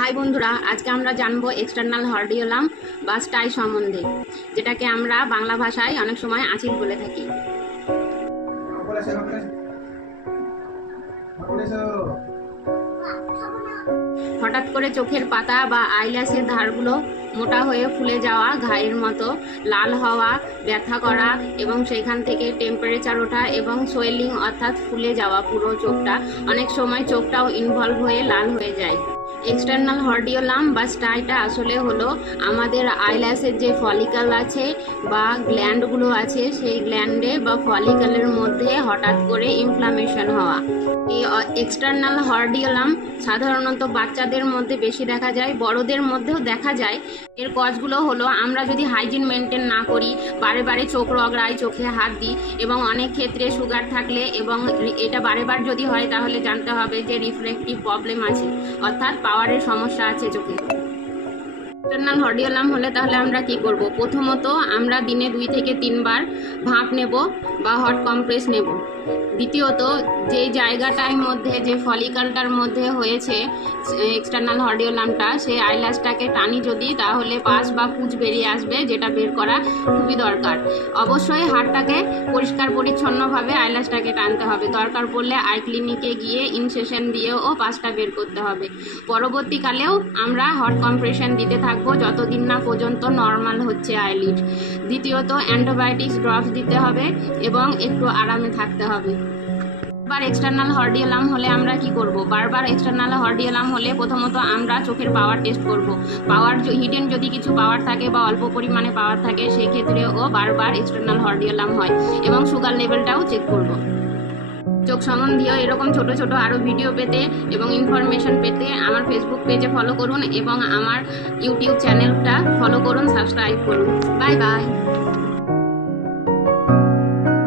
High বন্ধুরা, আজকে আমরা জানবো এক্সটার্নাল হর্ডিওলাম বা স্টাই সম্বন্ধে, যেটাকে আমরা বাংলা ভাষায় অনেক সময় আঁচিল বলে থাকি। হঠাৎ করে চোখের পাতা বা আইল্যাশের ধারগুলো মোটা হয়ে ফুলে যাওয়া, ঘায়ের মতো লাল হওয়া, ব্যথা করা এবং সেখান থেকে টেম্পারেচার ওঠা এবং সোয়েলিং অর্থাৎ ফুলে যাওয়া পুরো চোখটা, অনেক সময় চোখটাও ইনভলভ হয়ে লাল হয়ে যায়। এক্সটার্নাল হর্ডিওলাম বা স্টাইটা আসলে হলো আমাদের আইল্যাশের যে ফলিকল আছে বা গ্ল্যান্ডগুলো আছে, সেই গ্ল্যান্ডে বা ফলিকলের মধ্যে হঠাৎ করে ইনফ্লামেশন হওয়া। এই এক্সটার্নাল হর্ডিওলাম সাধারণত বাচ্চাদের মধ্যে বেশি দেখা যায়, বড়দের মধ্যেও দেখা যায়। এর কজগুলো হলো, আমরা যদি হাইজিন মেনটেন না করি, বারে বারে চোখ রগড়াই, চোখে হাত দিই এবং অনেক ক্ষেত্রে সুগার থাকলে এবং এটা বারে বার যদি হয় তাহলে জানতে হবে যে রিফ্লেক্টিভ প্রবলেম আছে, অর্থাৎ পাওয়ারের সমস্যা আছে চোখে। এক্সটার্নাল হর্ডিওলাম হলে তাহলে আমরা কি করব? প্রথমত আমরা দিনে 2 থেকে 3 বার ভাপ নেব বা হট কম্প্রেস নেব। দ্বিতীয়ত, যে জায়গাটার মধ্যে যে ফলিকলটার মধ্যে হয়েছে এক্সটার্নাল হর্ডিওলামটা, সেই আইল্যাশটাকে টানি যদি, তাহলে পাস বা পুঁজ বেরিয়ে আসবে, যেটা বের করা খুবই দরকার। অবশ্যই হাড়টাকে পরিষ্কার পরিচ্ছন্নভাবে আইল্যাশটাকে টানতে হবে। দরকার পড়লে আই ক্লিনিকে গিয়ে ইনসেশন দিয়েও পাসটা বের করতে হবে। পরবর্তীকালেও আমরা হট কম্প্রেশন দিতে থাকবো যতদিন না পর্যন্ত নর্মাল হচ্ছে আইলিড। দ্বিতীয়ত, অ্যান্টিবায়োটিক্স ড্রপস দিতে হবে এবং একটু আরামে থাকতে হবে। বারবার এক্সটার্নাল হর্ডিওলাম হলে আমরা কি করব? বারবার এক্সটার্নাল হর্ডিওলাম হলে প্রথমত আমরা চোখের পাওয়ার টেস্ট করব। পাওয়ার হিডেন যদি কিছু পাওয়ার থাকে বা অল্প পরিমাণে পাওয়ার থাকে, সেক্ষেত্রেও বারবার এক্সটার্নাল হর্ডিওলাম হয় এবং সুগার লেভেলটাও চেক করব। চোখ সম্বন্ধীয় এরকম ছোট ছোট আরও ভিডিও পেতে এবং ইনফরমেশন পেতে আমার ফেসবুক পেজে ফলো করুন এবং আমার ইউটিউব চ্যানেলটা ফলো করুন, সাবস্ক্রাইব করুন। Bye bye.